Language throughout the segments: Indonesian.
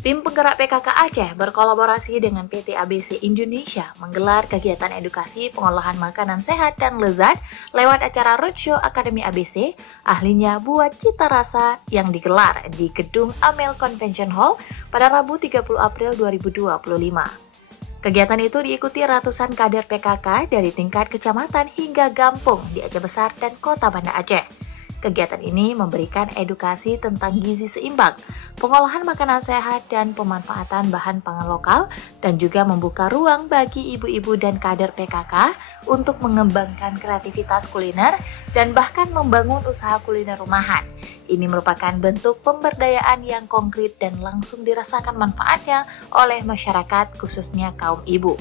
Tim penggerak PKK Aceh berkolaborasi dengan PT ABC Indonesia menggelar kegiatan edukasi pengolahan makanan sehat dan lezat lewat acara Roadshow Akademi ABC, ahlinya buat cita rasa yang digelar di Gedung Amel Convention Hall pada Rabu 30 April 2025. Kegiatan itu diikuti ratusan kader PKK dari tingkat kecamatan hingga kampung di Aceh Besar dan Kota Banda Aceh. Kegiatan ini memberikan edukasi tentang gizi seimbang, pengolahan makanan sehat, dan pemanfaatan bahan pangan lokal, dan juga membuka ruang bagi ibu-ibu dan kader PKK untuk mengembangkan kreativitas kuliner dan bahkan membangun usaha kuliner rumahan. Ini merupakan bentuk pemberdayaan yang konkret dan langsung dirasakan manfaatnya oleh masyarakat, khususnya kaum ibu.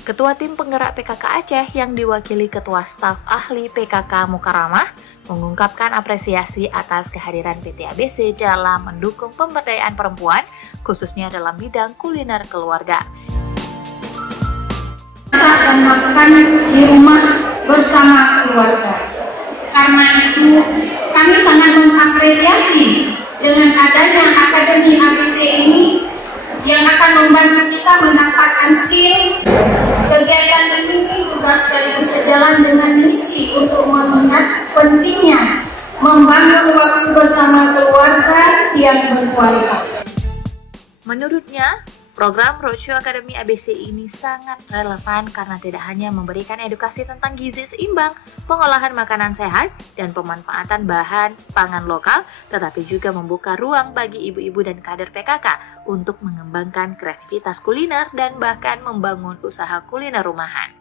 Ketua Tim Penggerak PKK Aceh yang diwakili Ketua Staf Ahli PKK Mukaramah mengungkapkan apresiasi atas kehadiran PT ABC dalam mendukung pemberdayaan perempuan, khususnya dalam bidang kuliner keluarga. Dan makan di rumah bersama keluarga. Karena itu kami sangat mengapresiasi dengan adanya Akademi ABC ini yang akan membantu kita mendapatkan skill. Kegiatan ini juga sekaligus sejalan dengan misi untuk mengingat pentingnya membangun waktu bersama keluarga yang berkualitas. Menurutnya, program Roadshow Akademi ABC ini sangat relevan karena tidak hanya memberikan edukasi tentang gizi seimbang, pengolahan makanan sehat, dan pemanfaatan bahan pangan lokal, tetapi juga membuka ruang bagi ibu-ibu dan kader PKK untuk mengembangkan kreativitas kuliner dan bahkan membangun usaha kuliner rumahan.